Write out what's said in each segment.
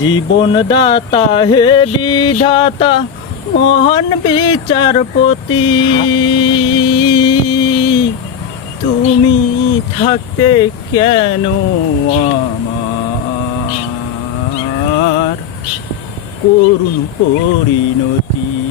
জীবনদাতা হে বিধাতা মহান বিচারপতি। তুমি থাকতে কেন আমার? করুণ পরিণতি।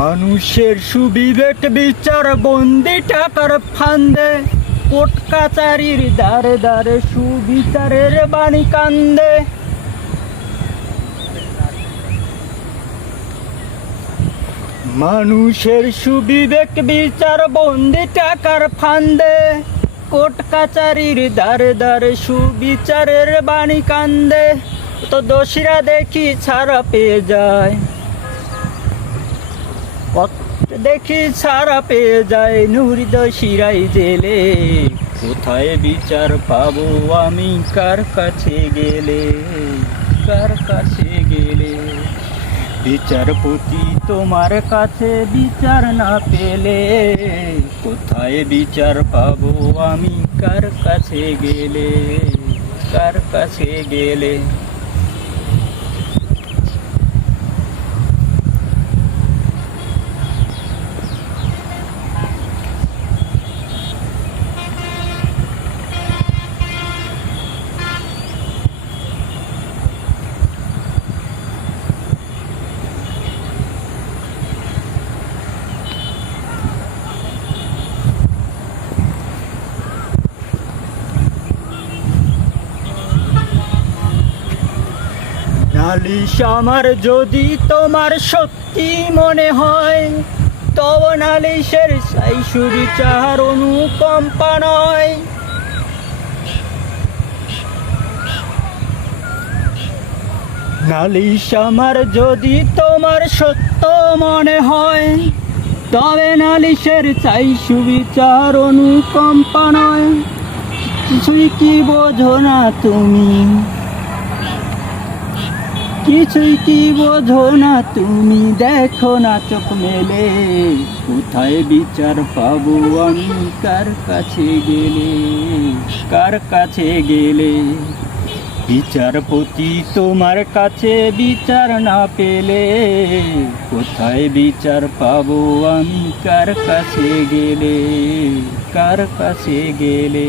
মানুষের সুবিবেক বিচার বন্দি টাকার ফান্দে। কোট কাচারির দ্বারে দ্বারে সুবিচারের বাণী কান্দে। মানুষের সুবিবেক বিচার বন্দি টাকার ফান্দে। কোট কাচারির দ্বারে দ্বারে সুবিচারের বাণী কান্দে। তো দোষীরা দেখি ছাড়া পেয়ে যায়। দেখি ছাড়া পেয়ে যায় নুরিদ শিরাই জেলে। কোথায় বিচার পাবো আমি? কার কাছে গেলে? কার কাছে গেলে? বিচারপতি তোমার কাছে বিচার না পেলে। কোথায় বিচার পাবো আমি? কার কাছে গেলে? কার কাছে গেলে? নালিশ আমার যদি তোমার সত্যি মনে হয়, তব নালিশের সাই সুবিচার অনুকম্পা নয়। নালিশ আমার যদি তোমার সত্য মনে হয়, তবে নালিশের চাই সুবিচার অনুকম্পা নয়। কিছুই কি বোঝো না তুমি? কিছুই কি বোঝো না, তুমি দেখো না চোখ মেলে। কোথায় বিচার পাবো আমি? কার কাছে গেলে? কার কাছে গেলে? বিচারপতি তোমার কাছে বিচার না পেলে। কোথায় বিচার পাবো আমি? কার কাছে গেলে? কার কাছে গেলে?